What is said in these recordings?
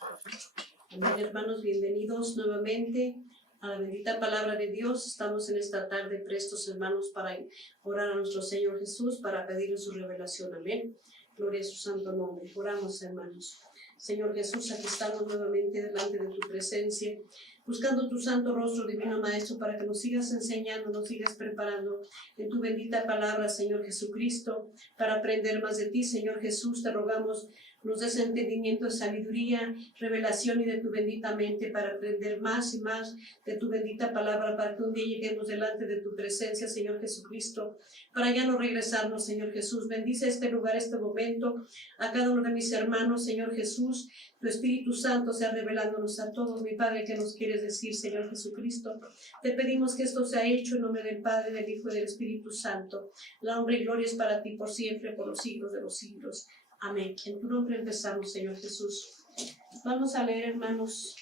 Amén, hermanos, bienvenidos nuevamente a la bendita palabra de Dios. Estamos en esta tarde prestos, hermanos, para orar a nuestro Señor Jesús, para pedirle su revelación. Amén. Gloria a su santo nombre. Oramos, hermanos. Señor Jesús, aquí estamos nuevamente delante de tu presencia, buscando tu santo rostro, divino Maestro, para que nos sigas enseñando, nos sigas preparando en tu bendita palabra, Señor Jesucristo, para aprender más de ti, Señor Jesús. Te rogamos, nos des entendimiento, sabiduría, revelación y de tu bendita mente para aprender más y más de tu bendita palabra, para que un día lleguemos delante de tu presencia, Señor Jesucristo, para ya no regresarnos, Señor Jesús. Bendice este lugar, este momento, a cada uno de mis hermanos, Señor Jesús. Tu Espíritu Santo sea revelándonos a todos, mi Padre, que nos quieres decir, Señor Jesucristo. Te pedimos que esto sea hecho en nombre del Padre, del Hijo y del Espíritu Santo. La honra y gloria es para ti por siempre, por los siglos de los siglos. Amén. En tu nombre empezamos, Señor Jesús. Vamos a leer, hermanos,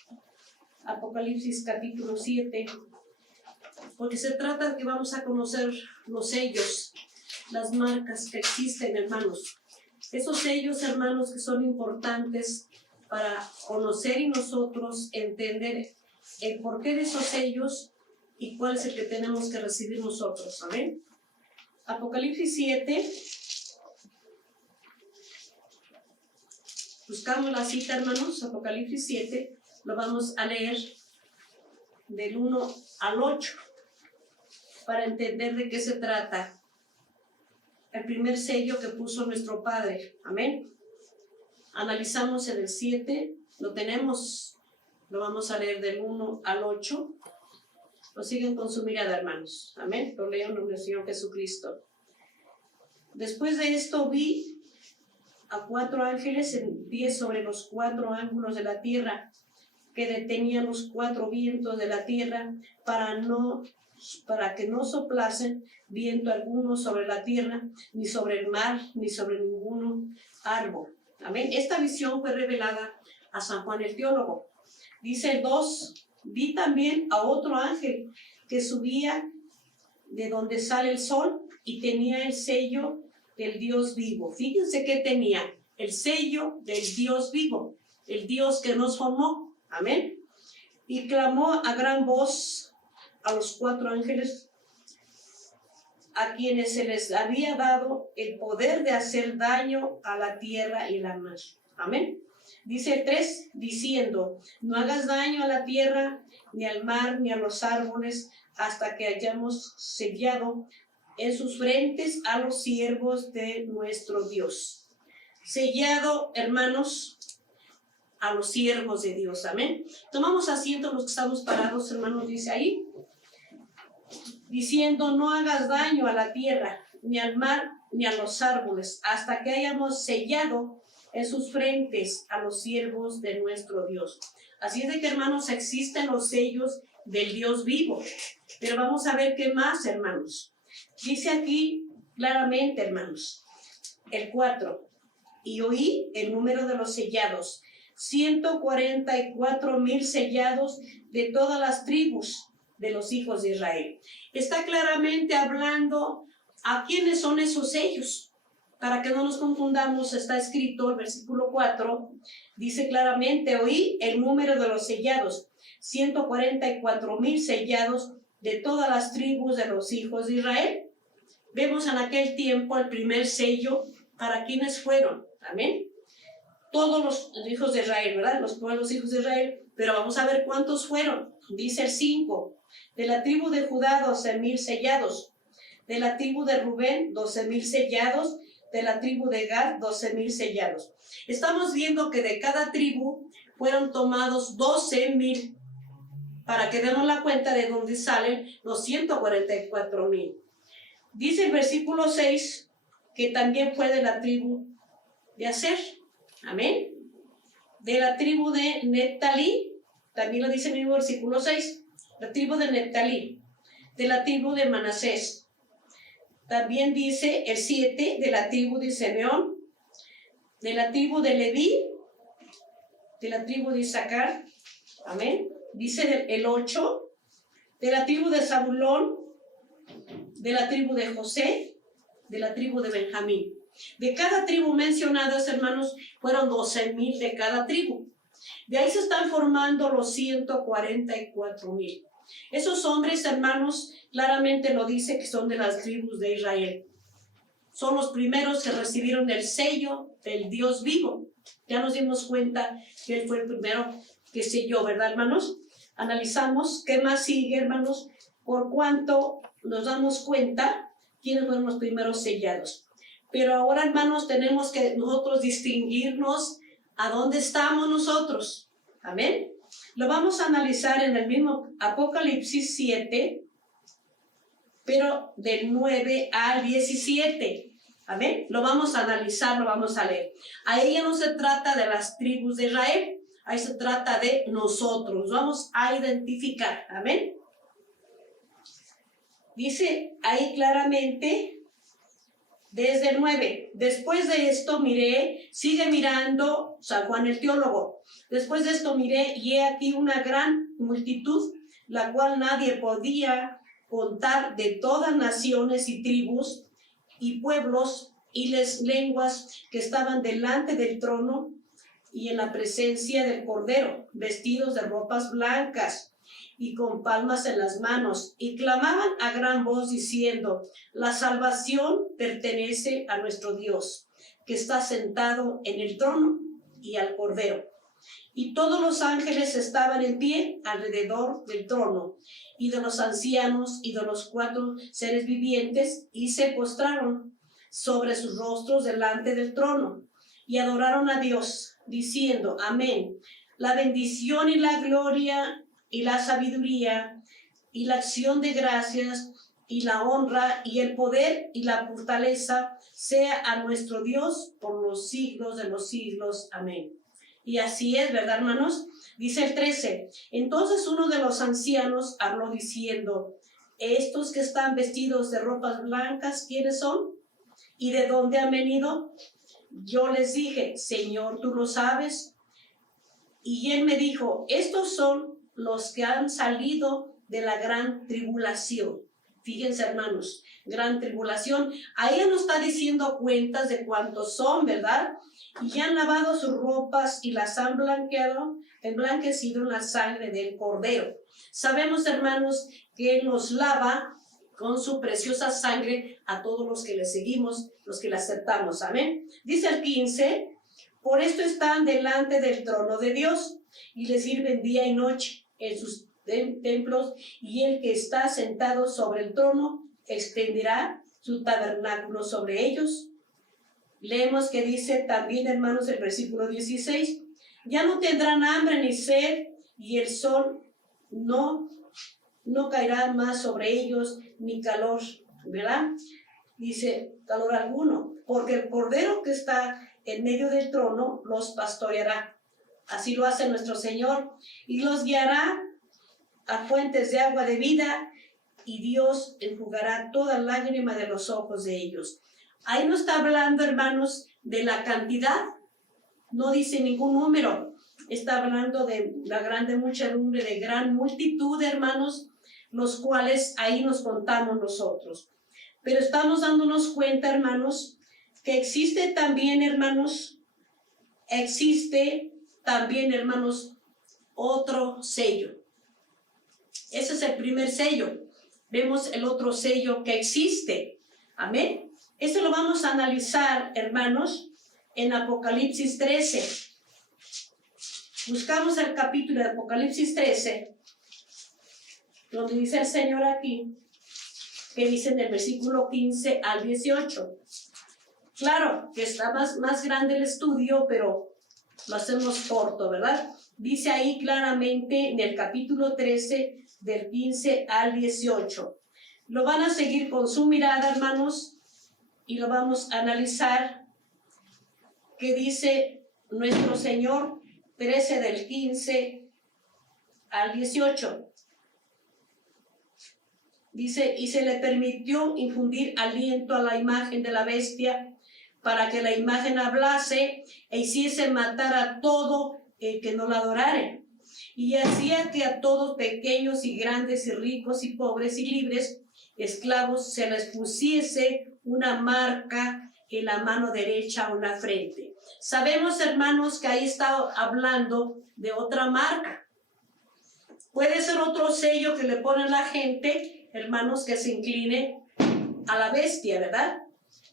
Apocalipsis capítulo 7, porque se trata de que vamos a conocer los sellos, las marcas que existen, hermanos. Esos sellos, hermanos, que son importantes para conocer y nosotros entender el porqué de esos sellos y cuál es el que tenemos que recibir nosotros. Amén. Apocalipsis 7. Buscamos la cita, hermanos, Apocalipsis 7, lo vamos a leer del 1 al 8, para entender de qué se trata el primer sello que puso nuestro Padre. Amén. Analizamos en el 7, lo tenemos, lo vamos a leer del 1 al 8, lo siguen con su mirada, hermanos. Amén, lo leo en nombre del Señor Jesucristo. Después de esto vi a 4 ángeles en pie sobre los 4 ángulos de la tierra, que detenían los 4 vientos de la tierra para que no soplasen viento alguno sobre la tierra, ni sobre el mar, ni sobre ningún árbol. Amén. Esta visión fue revelada a San Juan el teólogo. Dice el 2, vi también a otro ángel que subía de donde sale el sol y tenía el sello del Dios vivo. Fíjense que tenía el sello del Dios vivo, el Dios que nos formó. Amén. Y clamó a gran voz a los 4 ángeles, a quienes se les había dado el poder de hacer daño a la tierra y la mar. Amén. Dice el 3, diciendo, no hagas daño a la tierra, ni al mar, ni a los árboles, hasta que hayamos sellado en sus frentes a los siervos de nuestro Dios. Sellado, hermanos, a los siervos de Dios. Amén. Tomamos asiento los que estamos parados, hermanos, dice ahí, diciendo, no hagas daño a la tierra, ni al mar, ni a los árboles, hasta que hayamos sellado en sus frentes a los siervos de nuestro Dios. Así es de que, hermanos, existen los sellos del Dios vivo. Pero vamos a ver qué más, hermanos. Dice aquí claramente, hermanos, el 4, y oí el número de los sellados, 144,000 sellados de todas las tribus de los hijos de Israel. Está claramente hablando a quiénes son esos sellos. Para que no nos confundamos, está escrito el versículo 4, dice claramente, oí el número de los sellados, 144,000 sellados de todas las tribus de los hijos de Israel. Vemos en aquel tiempo el primer sello, ¿para quiénes fueron? Amén. Todos los hijos de Israel, ¿verdad? Los pueblos hijos de Israel, pero vamos a ver cuántos fueron. Dice el 5, de la tribu de Judá 12,000 sellados, de la tribu de Rubén 12,000 sellados, de la tribu de Gad 12,000 sellados. Estamos viendo que de cada tribu fueron tomados 12,000, para que demos la cuenta de dónde salen los 144,000. Dice el versículo 6 que también fue de la tribu de Aser. Amén. De la tribu de Neftalí, también lo dice el mismo versículo 6, la tribu de Neftalí, de la tribu de Manasés. También dice el 7, de la tribu de Simeón, de la tribu de Leví, de la tribu de Isaacar. Amén. Dice el 8, de la tribu de Zabulón, de la tribu de José, de la tribu de Benjamín. De cada tribu mencionadas, hermanos, fueron 12,000 de cada tribu. De ahí se están formando los 144,000. Esos hombres, hermanos, claramente lo dice que son de las tribus de Israel. Son los primeros que recibieron el sello del Dios vivo. Ya nos dimos cuenta que Él fue el primero que selló, ¿verdad, hermanos? Analizamos qué más sigue, hermanos, por cuanto nos damos cuenta quiénes fueron los primeros sellados. Pero ahora, hermanos, tenemos que nosotros distinguirnos a dónde estamos nosotros. Amén. Lo vamos a analizar en el mismo Apocalipsis 7, pero del 9 al 17. Amén. Lo vamos a analizar, lo vamos a leer. Ahí ya no se trata de las tribus de Israel, ahí se trata de nosotros. Vamos a identificar. Amén. Dice ahí claramente, desde el 9, después de esto miré, sigue mirando San Juan el teólogo. Después de esto miré, y he aquí una gran multitud, la cual nadie podía contar, de todas naciones y tribus y pueblos y las lenguas, que estaban delante del trono y en la presencia del Cordero, vestidos de ropas blancas y con palmas en las manos, y clamaban a gran voz diciendo: la salvación pertenece a nuestro Dios, que está sentado en el trono, y al Cordero. Y todos los ángeles estaban en pie alrededor del trono, y de los ancianos y de los 4 seres vivientes, y se postraron sobre sus rostros delante del trono, y adoraron a Dios, diciendo: amén. La bendición y la gloria y la sabiduría y la acción de gracias y la honra y el poder y la fortaleza sea a nuestro Dios por los siglos de los siglos. Amén. Y así es, ¿verdad, hermanos? Dice el 13, entonces uno de los ancianos habló diciendo: estos que están vestidos de ropas blancas, ¿quiénes son? ¿Y de dónde han venido? Yo les dije: Señor, tú lo sabes. Y él me dijo: estos son los que han salido de la gran tribulación. Fíjense, hermanos, gran tribulación. Ahí ya nos está diciendo cuentas de cuántos son, ¿verdad? Y ya han lavado sus ropas y las han emblanquecido en la sangre del Cordero. Sabemos, hermanos, que Él nos lava con su preciosa sangre a todos los que le seguimos, los que le aceptamos. Amén. Dice el 15, por esto están delante del trono de Dios y le sirven día y noche en sus templos, y el que está sentado sobre el trono extenderá su tabernáculo sobre ellos. Leemos que dice también, hermanos, el versículo 16, ya no tendrán hambre ni sed, y el sol no caerá más sobre ellos, ni calor, ¿verdad? Dice, calor alguno, porque el Cordero que está en medio del trono los pastoreará. Así lo hace nuestro Señor, y los guiará a fuentes de agua de vida, y Dios enjugará toda lágrima de los ojos de ellos. Ahí no está hablando, hermanos, de la cantidad, no dice ningún número, está hablando de la grande muchedumbre, de gran multitud, hermanos, los cuales ahí nos contamos nosotros. Pero estamos dándonos cuenta, hermanos, que existe también, hermanos, otro sello. Ese es el primer sello. Vemos el otro sello que existe. Amén. Eso lo vamos a analizar, hermanos, en Apocalipsis 13. Buscamos el capítulo de Apocalipsis 13, donde dice el Señor aquí, que dice en el versículo 15 al 18. Claro que está más grande el estudio, pero lo hacemos corto, ¿verdad? Dice ahí claramente en el capítulo 13, del 15 al 18. Lo van a seguir con su mirada, hermanos, y lo vamos a analizar. ¿Qué dice nuestro Señor? 13 del 15 al 18. Dice, y se le permitió infundir aliento a la imagen de la bestia, para que la imagen hablase e hiciese matar a todo el que no la adorare. Y hacía que a todos, pequeños y grandes y ricos y pobres y libres, esclavos, se les pusiese una marca en la mano derecha o en la frente. Sabemos, hermanos, que ahí está hablando de otra marca. Puede ser otro sello que le pone la gente, hermanos, que se incline a la bestia, ¿verdad?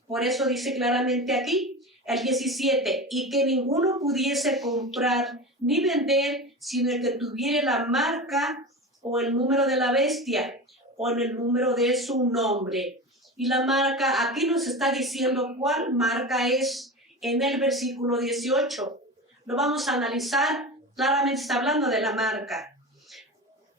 Por eso dice claramente aquí, el 17, y que ninguno pudiese comprar ni vender, sino el que tuviera la marca o el número de la bestia o en el número de su nombre. Y la marca, aquí nos está diciendo cuál marca es en el versículo 18. Lo vamos a analizar, claramente está hablando de la marca.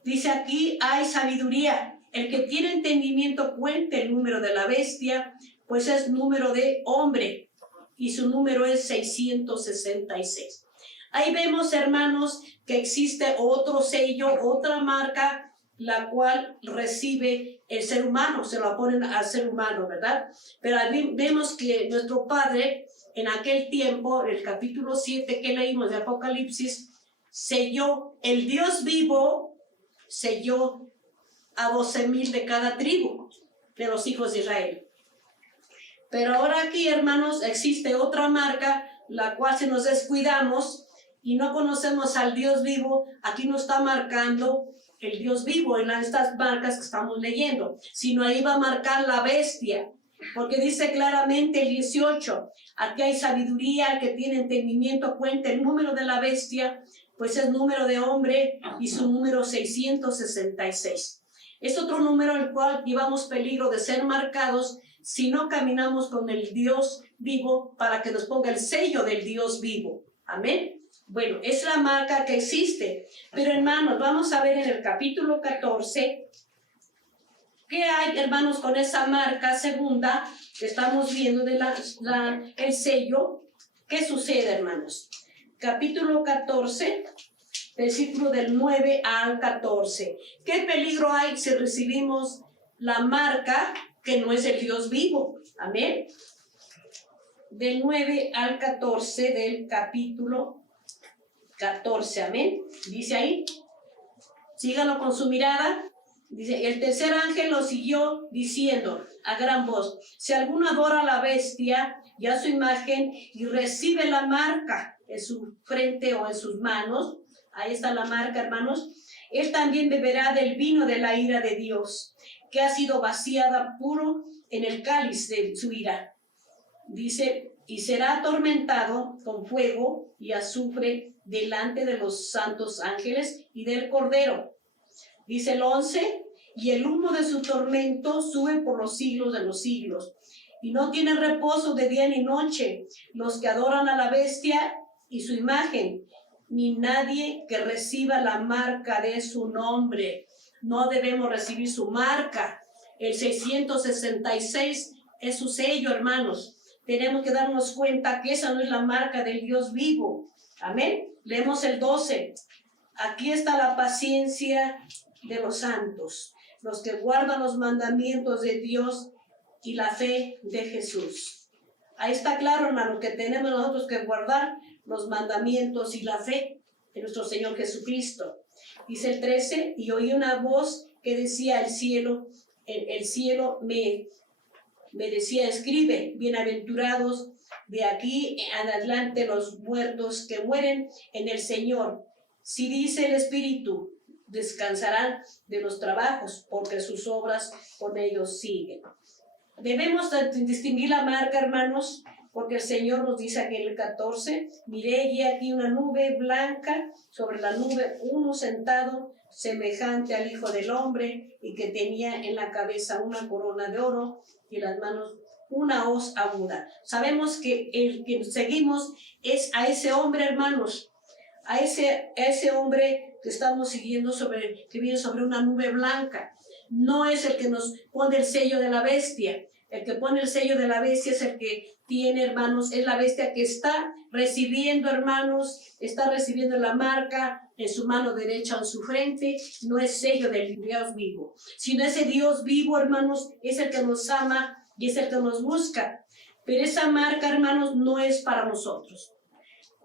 Dice aquí, hay sabiduría. El que tiene entendimiento cuente el número de la bestia, pues es número de hombre, y su número es 666. Ahí vemos, hermanos, que existe otro sello, otra marca, la cual recibe el ser humano, se lo ponen al ser humano, ¿verdad? Pero ahí vemos que nuestro Padre, en aquel tiempo, el capítulo 7 que leímos de Apocalipsis, selló, el Dios vivo selló a 12,000 de cada tribu de los hijos de Israel. Pero ahora aquí, hermanos, existe otra marca, la cual si nos descuidamos y no conocemos al Dios vivo, aquí nos está marcando el Dios vivo en estas marcas que estamos leyendo, sino ahí va a marcar la bestia, porque dice claramente el 18, aquí hay sabiduría, el que tiene entendimiento cuenta el número de la bestia, pues es número de hombre y su número 666. Es otro número al cual llevamos peligro de ser marcados si no caminamos con el Dios vivo para que nos ponga el sello del Dios vivo. Amén. Bueno, es la marca que existe. Pero hermanos, vamos a ver en el capítulo 14, ¿qué hay, hermanos, con esa marca segunda que estamos viendo de el sello? ¿Qué sucede, hermanos? Capítulo 14, versículo del 9 al 14. ¿Qué peligro hay si recibimos la marca que no es el Dios vivo? Amén. Del 9 al 14 del capítulo 14, amén. Dice ahí, síganlo con su mirada. Dice, el tercer ángel lo siguió diciendo a gran voz, si alguno adora a la bestia y a su imagen y recibe la marca en su frente o en sus manos, ahí está la marca, hermanos, él también beberá del vino de la ira de Dios, que ha sido vaciada puro en el cáliz de su ira. Dice, y será atormentado con fuego y azufre delante de los santos ángeles y del Cordero. Dice el 11, y el humo de su tormento sube por los siglos de los siglos, y no tienen reposo de día ni noche los que adoran a la bestia y su imagen, ni nadie que reciba la marca de su nombre. No debemos recibir su marca. El 666 es su sello, hermanos. Tenemos que darnos cuenta que esa no es la marca del Dios vivo. Amén. Leemos el 12. Aquí está la paciencia de los santos, los que guardan los mandamientos de Dios y la fe de Jesús. Ahí está claro, hermano, que tenemos nosotros que guardar los mandamientos y la fe de nuestro Señor Jesucristo. Dice el 13, y oí una voz que decía el cielo me decía, escribe, bienaventurados de aquí en adelante los muertos que mueren en el Señor. Si dice el Espíritu, descansarán de los trabajos, porque sus obras con ellos siguen. Debemos distinguir la marca, hermanos, porque el Señor nos dice aquí en el 14, miré y aquí una nube blanca, sobre la nube uno sentado, semejante al Hijo del Hombre, y que tenía en la cabeza una corona de oro y en las manos una hoz aguda. Sabemos que el que seguimos es a ese hombre, hermanos, a ese hombre que estamos siguiendo que viene sobre una nube blanca. No es el que nos pone el sello de la bestia. El que pone el sello de la bestia es el que tiene, hermanos, es la bestia que está recibiendo, hermanos, está recibiendo la marca en su mano derecha o en su frente. No es sello del Dios vivo, sino ese Dios vivo, hermanos, es el que nos ama y es el que nos busca. Pero esa marca, hermanos, no es para nosotros.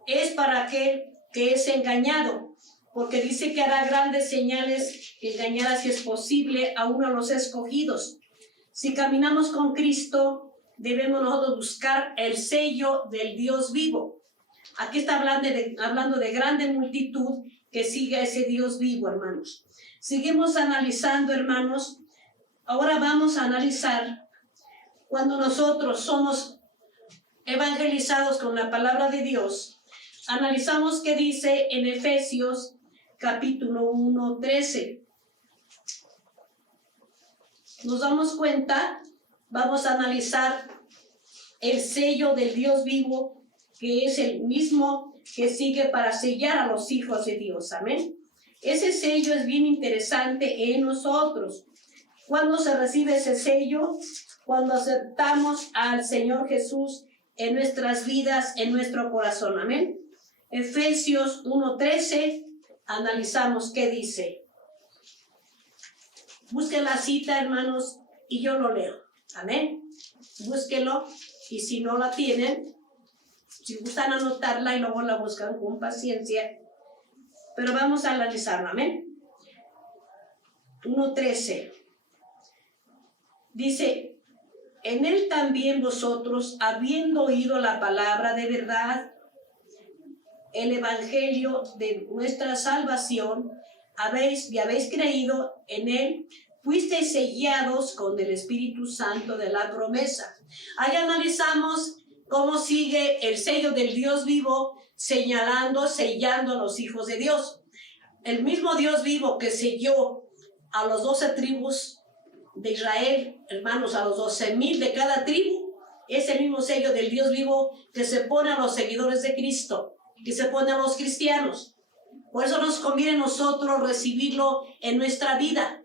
Es para aquel que es engañado, porque dice que hará grandes señales, que engañará si es posible a uno de los escogidos. Si caminamos con Cristo, debemos nosotros buscar el sello del Dios vivo. Aquí está hablando de grande multitud que sigue a ese Dios vivo, hermanos. Seguimos analizando, hermanos. Ahora vamos a analizar cuando nosotros somos evangelizados con la palabra de Dios. Analizamos qué dice en Efesios capítulo 1, 13. Nos damos cuenta, vamos a analizar el sello del Dios vivo, que es el mismo que sigue para sellar a los hijos de Dios. Amén. Ese sello es bien interesante en nosotros. ¿Cuándo se recibe ese sello? Cuando aceptamos al Señor Jesús en nuestras vidas, en nuestro corazón. Amén. Efesios 1:13, analizamos qué dice. Busquen la cita, hermanos, y yo lo leo. Amén. Búsquenlo, y si no la tienen, si gustan anotarla y luego la buscan con paciencia. Pero vamos a analizarla. Amén. 1:13. Dice, en él también vosotros, habiendo oído la palabra de verdad, el evangelio de nuestra salvación, habéis creído en él, fuisteis sellados con el Espíritu Santo de la promesa. Ahí analizamos cómo sigue el sello del Dios vivo, sellando a los hijos de Dios. El mismo Dios vivo que selló a los 12 tribus de Israel, hermanos, a los 12,000 de cada tribu, es el mismo sello del Dios vivo que se pone a los seguidores de Cristo, que se pone a los cristianos. Por eso nos conviene a nosotros recibirlo en nuestra vida.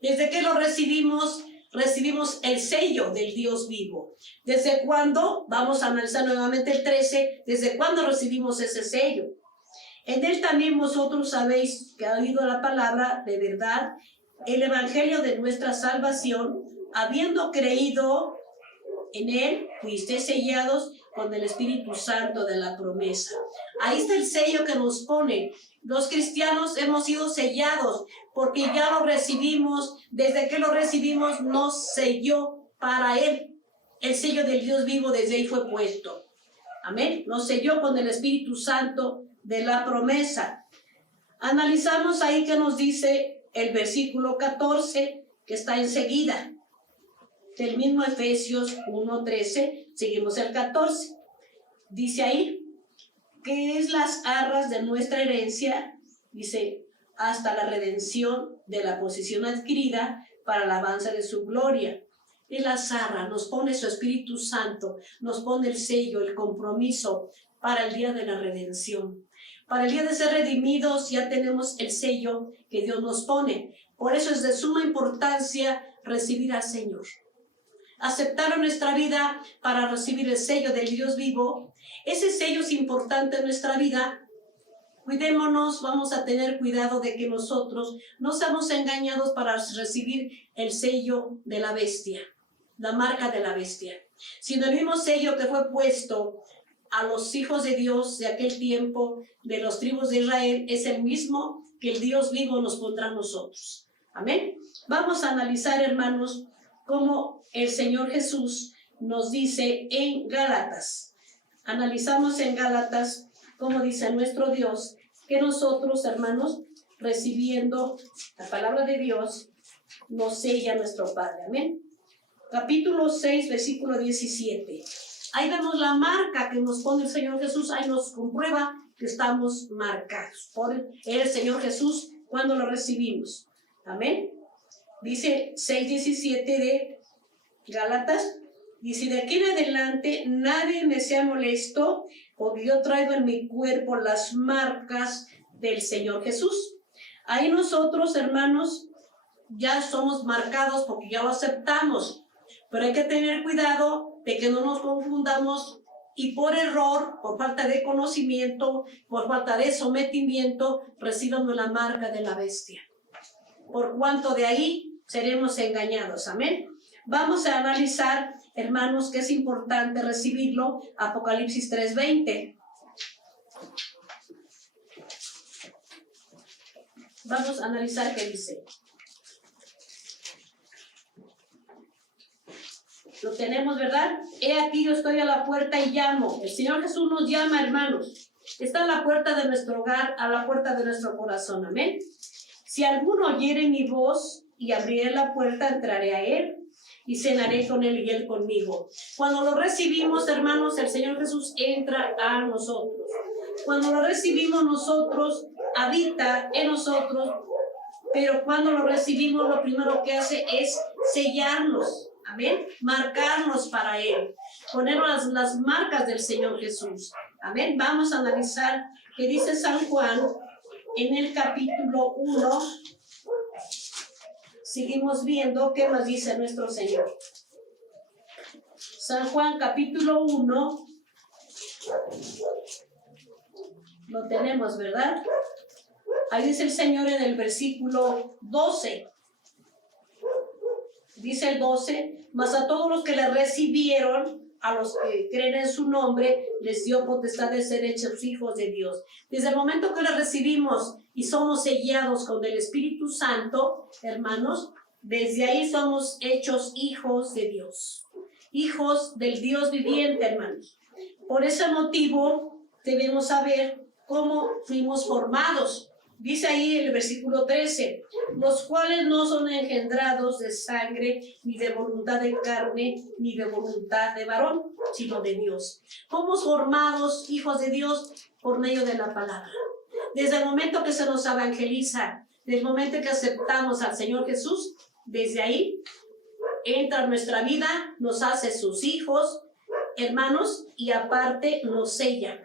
¿Desde que lo recibimos? Recibimos el sello del Dios vivo. ¿Desde cuándo? Vamos a analizar nuevamente el 13. ¿Desde cuándo recibimos ese sello? En él también vosotros sabéis que ha oído la palabra de verdad, el evangelio de nuestra salvación, habiendo creído en él, fuisteis sellados con el Espíritu Santo de la promesa. Ahí está el sello que nos pone. Los cristianos hemos sido sellados porque ya lo recibimos. Desde que lo recibimos nos selló para él. El sello del Dios vivo desde ahí fue puesto. Amén. Nos selló con el Espíritu Santo de la promesa. Analizamos ahí que nos dice el versículo 14 que está enseguida. Del mismo Efesios 1:13, seguimos el 14. Dice ahí, que es las arras de nuestra herencia, dice, hasta la redención de la posesión adquirida para la alabanza de su gloria. Y las arras nos pone su Espíritu Santo, nos pone el sello, el compromiso para el día de la redención. Para el día de ser redimidos ya tenemos el sello que Dios nos pone. Por eso es de suma importancia recibir al Señor. Aceptar nuestra vida para recibir el sello del Dios vivo. Ese sello es importante en nuestra vida. Cuidémonos, vamos a tener cuidado de que nosotros no seamos engañados para recibir el sello de la bestia, la marca de la bestia. Sino el mismo sello que fue puesto a los hijos de Dios de aquel tiempo, de los tribus de Israel, es el mismo que el Dios vivo nos pondrá a nosotros. Amén. Vamos a analizar, hermanos, cómo el Señor Jesús nos dice en Gálatas. Analizamos en Gálatas cómo dice nuestro Dios que nosotros, hermanos, recibiendo la palabra de Dios, nos sella nuestro Padre. Amén. Capítulo 6, versículo 17. Ahí vemos la marca que nos pone el Señor Jesús. Ahí nos comprueba que estamos marcados por el Señor Jesús cuando lo recibimos. Amén. Dice 6:17 de Gálatas, dice, de aquí en adelante nadie me sea molesto, porque yo traigo en mi cuerpo las marcas del Señor Jesús. Ahí nosotros, hermanos, ya somos marcados porque ya lo aceptamos, pero hay que tener cuidado de que no nos confundamos y por error, por falta de conocimiento, por falta de sometimiento, recibamos la marca de la bestia. Por cuanto de ahí seremos engañados. Amén. Vamos a analizar, hermanos, que es importante recibirlo. Apocalipsis 3:20. Vamos a analizar qué dice. Lo tenemos, ¿verdad? He aquí yo estoy a la puerta y llamo. El Señor Jesús nos llama, hermanos. Está a la puerta de nuestro hogar, a la puerta de nuestro corazón. Amén. Si alguno oyere mi voz y abriere la puerta, entraré a él y cenaré con él y él conmigo. Cuando lo recibimos, hermanos, el Señor Jesús entra a nosotros. Cuando lo recibimos nosotros, habita en nosotros, pero cuando lo recibimos, lo primero que hace es sellarnos, amén, marcarnos para Él, ponernos las marcas del Señor Jesús, amén. Vamos a analizar qué dice San Juan en el capítulo 1. Seguimos viendo qué más dice nuestro Señor. San Juan capítulo 1. Lo tenemos, ¿verdad? Ahí dice el Señor en el versículo 12. Dice el 12, mas a todos los que le recibieron, a los que creen en su nombre, les dio potestad de ser hechos hijos de Dios. Desde el momento que le recibimos y somos sellados con el Espíritu Santo, hermanos, desde ahí somos hechos hijos de Dios. Hijos del Dios viviente, hermanos. Por ese motivo, debemos saber cómo fuimos formados. Dice ahí el versículo 13, los cuales no son engendrados de sangre, ni de voluntad de carne, ni de voluntad de varón, sino de Dios. Somos formados hijos de Dios por medio de la palabra. Desde el momento que se nos evangeliza, desde el momento que aceptamos al Señor Jesús, desde ahí entra en nuestra vida, nos hace sus hijos, hermanos, y aparte nos sella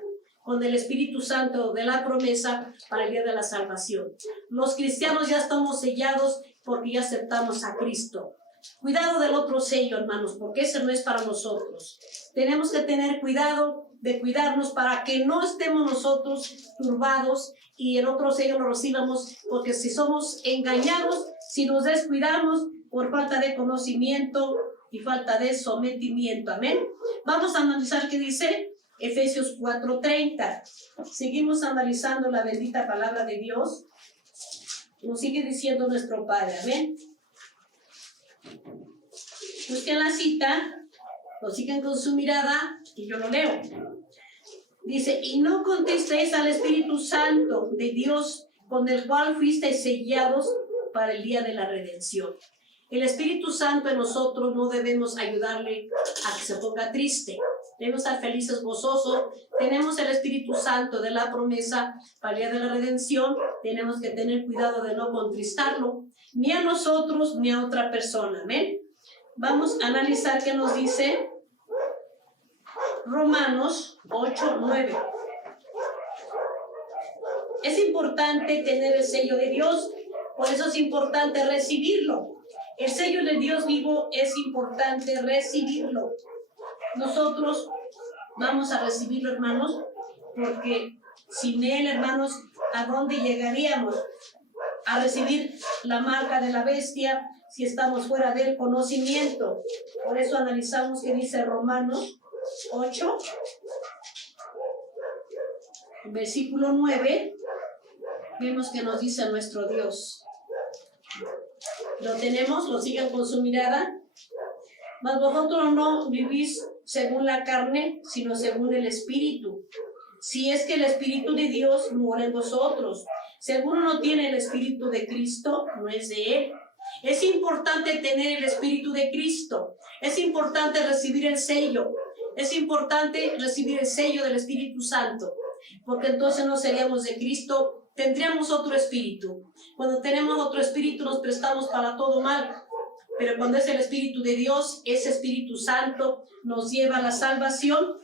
con el Espíritu Santo de la promesa para el día de la salvación. Los cristianos ya estamos sellados porque ya aceptamos a Cristo. Cuidado del otro sello, hermanos, porque ese no es para nosotros. Tenemos que tener cuidado de cuidarnos para que no estemos nosotros turbados y el otro sello lo recibamos, porque si somos engañados, si nos descuidamos por falta de conocimiento y falta de sometimiento. Amén. Vamos a analizar qué dice Efesios 4:30. Seguimos analizando la bendita palabra de Dios. Nos sigue diciendo nuestro Padre. Amén. Busquen la cita, lo siguen con su mirada y yo lo leo. Dice, y no contestéis al Espíritu Santo de Dios, con el cual fuisteis sellados para el día de la redención. El Espíritu Santo en nosotros no debemos ayudarle a que se ponga triste. Debemos estar felices, gozosos. Tenemos el Espíritu Santo de la promesa para el día de la redención. Tenemos que tener cuidado de no contristarlo, ni a nosotros ni a otra persona. Amén. Vamos a analizar qué nos dice Romanos 8:9. Es importante tener el sello de Dios, por eso es importante recibirlo. El sello de Dios vivo es importante recibirlo. Nosotros vamos a recibirlo, hermanos, porque sin él, hermanos, ¿a dónde llegaríamos? A recibir la marca de la bestia si estamos fuera del conocimiento. Por eso analizamos que dice Romanos 8, versículo 9. Vemos que nos dice nuestro Dios. Lo tenemos, lo siguen con su mirada. Mas vosotros no vivís según la carne, sino según el Espíritu. Si es que el Espíritu de Dios mora en vosotros. Si alguno no tiene el Espíritu de Cristo, no es de él. Es importante tener el Espíritu de Cristo. Es importante recibir el sello. Es importante recibir el sello del Espíritu Santo. Porque entonces no seríamos de Cristo, tendríamos otro espíritu. Cuando tenemos otro espíritu nos prestamos para todo mal. Pero cuando es el Espíritu de Dios, ese Espíritu Santo nos lleva a la salvación.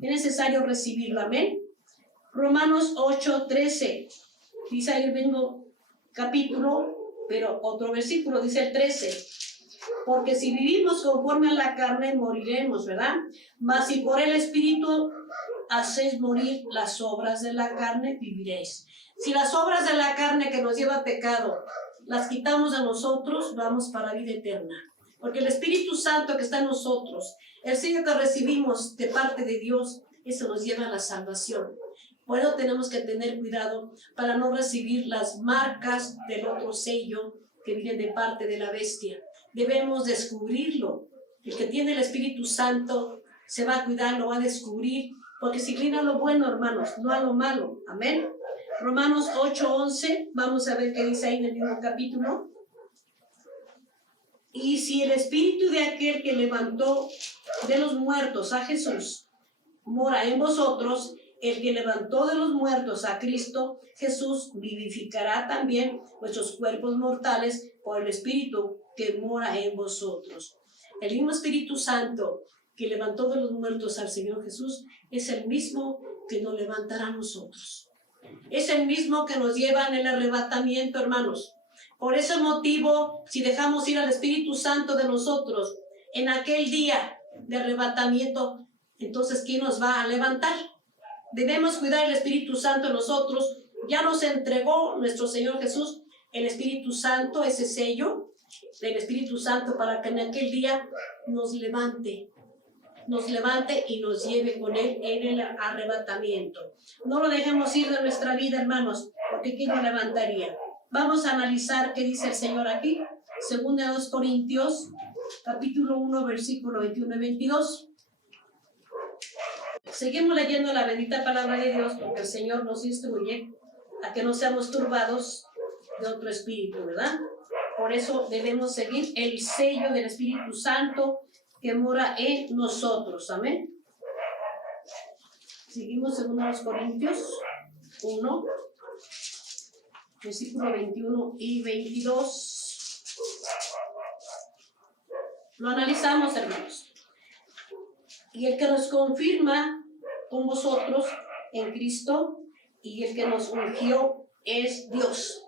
Es necesario recibirlo. Amén. Romanos 8:13. Dice ahí el mismo capítulo, pero otro versículo, dice el 13. Porque si vivimos conforme a la carne, moriremos, ¿verdad? Mas si por el Espíritu hacéis morir las obras de la carne, viviréis. Si las obras de la carne que nos lleva a pecado las quitamos de nosotros, vamos para vida eterna. Porque el Espíritu Santo que está en nosotros, el sello que recibimos de parte de Dios, eso nos lleva a la salvación. Por eso tenemos que tener cuidado para no recibir las marcas del otro sello que viene de parte de la bestia. Debemos descubrirlo. El que tiene el Espíritu Santo se va a cuidar, lo va a descubrir, porque se inclina a lo bueno, hermanos, no a lo malo. Amén. Romanos 8:11, vamos a ver qué dice ahí en el mismo capítulo. Y si el espíritu de aquel que levantó de los muertos a Jesús mora en vosotros, el que levantó de los muertos a Cristo Jesús vivificará también vuestros cuerpos mortales por el espíritu que mora en vosotros. El mismo Espíritu Santo que levantó de los muertos al Señor Jesús es el mismo que nos levantará a nosotros. Es el mismo que nos lleva en el arrebatamiento, hermanos. Por ese motivo, si dejamos ir al Espíritu Santo de nosotros en aquel día de arrebatamiento, entonces ¿quién nos va a levantar? Debemos cuidar el Espíritu Santo en nosotros. Ya nos entregó nuestro Señor Jesús el Espíritu Santo, ese sello del Espíritu Santo, para que en aquel día nos levante y nos lleve con Él en el arrebatamiento. No lo dejemos ir de nuestra vida, hermanos, porque ¿quién nos levantaría? Vamos a analizar qué dice el Señor aquí. Segunda de los Corintios, capítulo 1, versículo 21 y 22. Seguimos leyendo la bendita palabra de Dios, porque el Señor nos instruye a que no seamos turbados de otro espíritu, ¿verdad? Por eso debemos seguir el sello del Espíritu Santo que mora en nosotros. Amén. Seguimos en 2 Corintios 1, versículo 21 y 22. Lo analizamos, hermanos. Y el que nos confirma con vosotros en Cristo y el que nos ungió es Dios.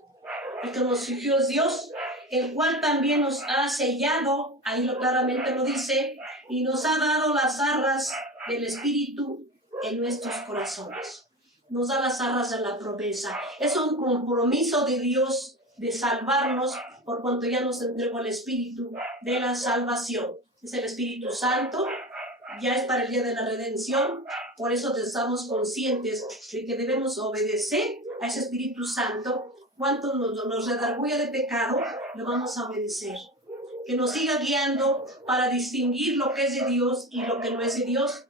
El que nos ungió es Dios, el cual también nos ha sellado, ahí claramente lo dice, y nos ha dado las arras del Espíritu en nuestros corazones. Nos da las arras de la promesa. Es un compromiso de Dios de salvarnos, por cuanto ya nos entregó el Espíritu de la salvación. Es el Espíritu Santo, ya es para el día de la redención. Por eso estamos conscientes de que debemos obedecer a ese Espíritu Santo. Cuanto nos redarguya de pecado, lo vamos a obedecer. Que nos siga guiando para distinguir lo que es de Dios y lo que no es de Dios,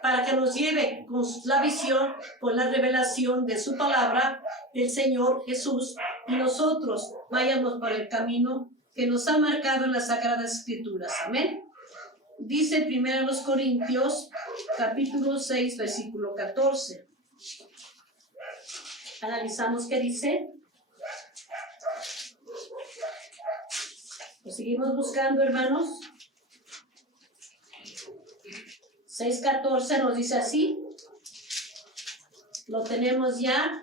para que nos lleve con la visión, con la revelación de su palabra, del Señor Jesús, y nosotros vayamos por el camino que nos ha marcado en las Sagradas Escrituras. Amén. Dice 1 Corintios, capítulo 6, versículo 14. Analizamos qué dice. Lo seguimos buscando, hermanos. 6:14 nos dice así. Lo tenemos ya.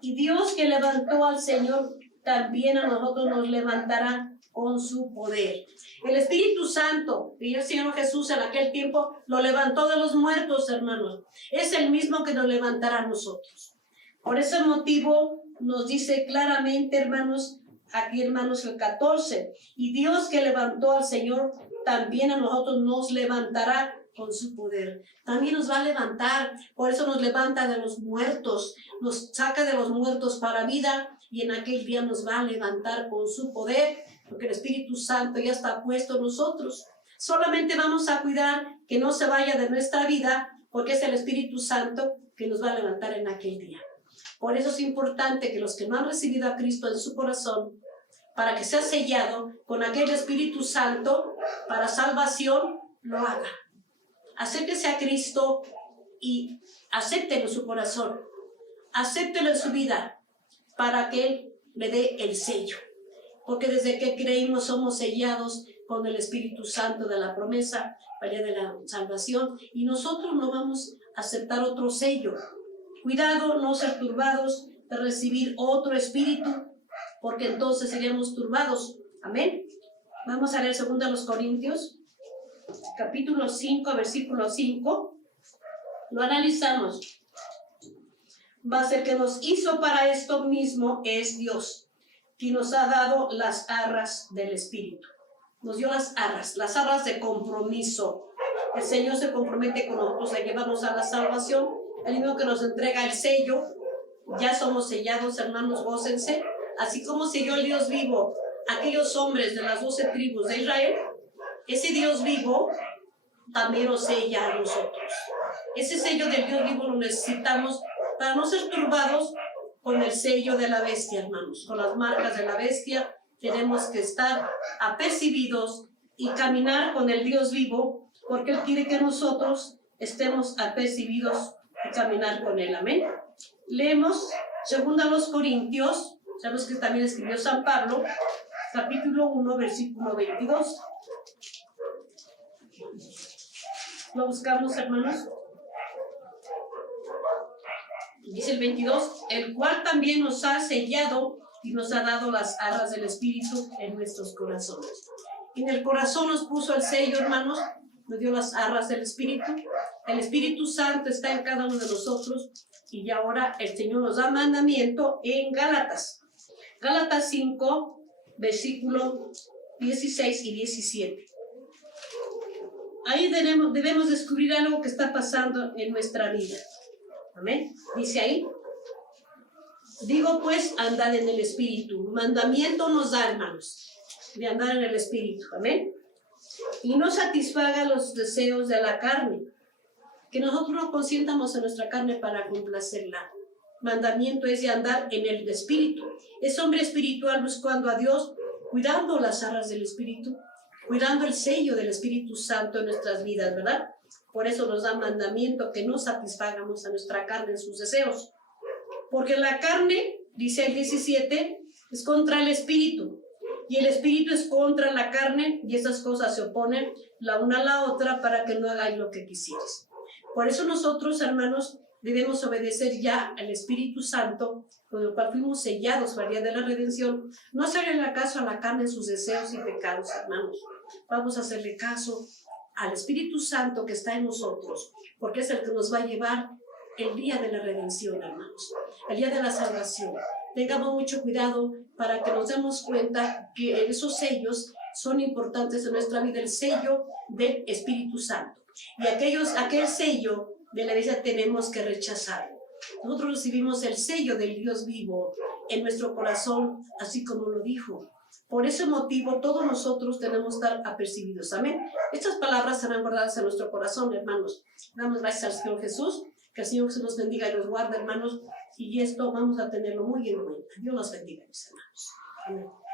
Y Dios que levantó al Señor, también a nosotros nos levantará con su poder. El Espíritu Santo, y el Señor Jesús en aquel tiempo lo levantó de los muertos, hermanos. Es el mismo que nos levantará a nosotros. Por ese motivo nos dice claramente, hermanos, aquí, hermanos, el 14. Y Dios que levantó al Señor, también a nosotros nos levantará con su poder. También nos va a levantar. Por eso nos levanta de los muertos. Nos saca de los muertos para vida. Y en aquel día nos va a levantar con su poder. Porque el Espíritu Santo ya está puesto en nosotros. Solamente vamos a cuidar que no se vaya de nuestra vida. Porque es el Espíritu Santo que nos va a levantar en aquel día. Por eso es importante que los que no han recibido a Cristo en su corazón, para que sea sellado con aquel Espíritu Santo para salvación, lo haga. Acérquese a Cristo y acéptelo en su corazón. Acéptelo en su vida para que Él le dé el sello. Porque desde que creímos somos sellados con el Espíritu Santo de la promesa para el día de la salvación. Y nosotros no vamos a aceptar otro sello. Cuidado, no ser turbados de recibir otro espíritu, porque entonces seríamos turbados. Amén. Vamos a leer 2 Corintios, capítulo 5, versículo 5. Lo analizamos. Mas el que nos hizo para esto mismo es Dios, quien nos ha dado las arras del Espíritu. Nos dio las arras de compromiso. El Señor se compromete con nosotros a llevarnos a la salvación. El mismo que nos entrega el sello, ya somos sellados, hermanos, gócense. Así como selló el Dios vivo aquellos hombres de las 12 tribus de Israel, ese Dios vivo también lo sella a nosotros. Ese sello del Dios vivo lo necesitamos para no ser turbados con el sello de la bestia, hermanos. Con las marcas de la bestia tenemos que estar apercibidos y caminar con el Dios vivo, porque Él quiere que nosotros estemos apercibidos y caminar con Él. Amén. Leemos 2 Corintios, sabemos que también escribió San Pablo, capítulo 1, versículo 22. ¿Lo buscamos, hermanos? Dice el 22, el cual también nos ha sellado y nos ha dado las arras del Espíritu en nuestros corazones. En el corazón nos puso el sello, hermanos, nos dio las arras del Espíritu. El Espíritu Santo está en cada uno de nosotros y ahora el Señor nos da mandamiento en Gálatas. Gálatas 5, versículos 16 y 17. Ahí debemos descubrir algo que está pasando en nuestra vida. Amén. Dice ahí, digo pues, andad en el Espíritu. Mandamiento nos da, hermanos, de andar en el Espíritu. Amén. Y no satisfaga los deseos de la carne. Que nosotros no consientamos en nuestra carne para complacerla. Mandamiento es de andar en el Espíritu. Es hombre espiritual buscando a Dios, cuidando las arras del Espíritu, cuidando el sello del Espíritu Santo en nuestras vidas, ¿verdad? Por eso nos da mandamiento que no satisfagamos a nuestra carne en sus deseos. Porque la carne, dice el 17, es contra el Espíritu. Y el Espíritu es contra la carne, y esas cosas se oponen la una a la otra para que no hagáis lo que quisierais. Por eso nosotros, hermanos, debemos obedecer ya al Espíritu Santo, con el cual fuimos sellados para el día de la redención. No hacerle caso a la carne en sus deseos y pecados, hermanos. Vamos a hacerle caso al Espíritu Santo que está en nosotros, porque es el que nos va a llevar el día de la redención, hermanos, el día de la salvación. Tengamos mucho cuidado para que nos demos cuenta que esos sellos son importantes en nuestra vida, el sello del Espíritu Santo. Y aquel sello de la iglesia tenemos que rechazarlo. Nosotros recibimos el sello del Dios vivo en nuestro corazón, así como lo dijo. Por ese motivo, todos nosotros tenemos que estar apercibidos. Amén. Estas palabras serán guardadas en nuestro corazón, hermanos. Damos gracias al Señor Jesús. Que el Señor se nos bendiga y nos guarde, hermanos. Y esto vamos a tenerlo muy en cuenta. Dios los bendiga, mis hermanos. Amén.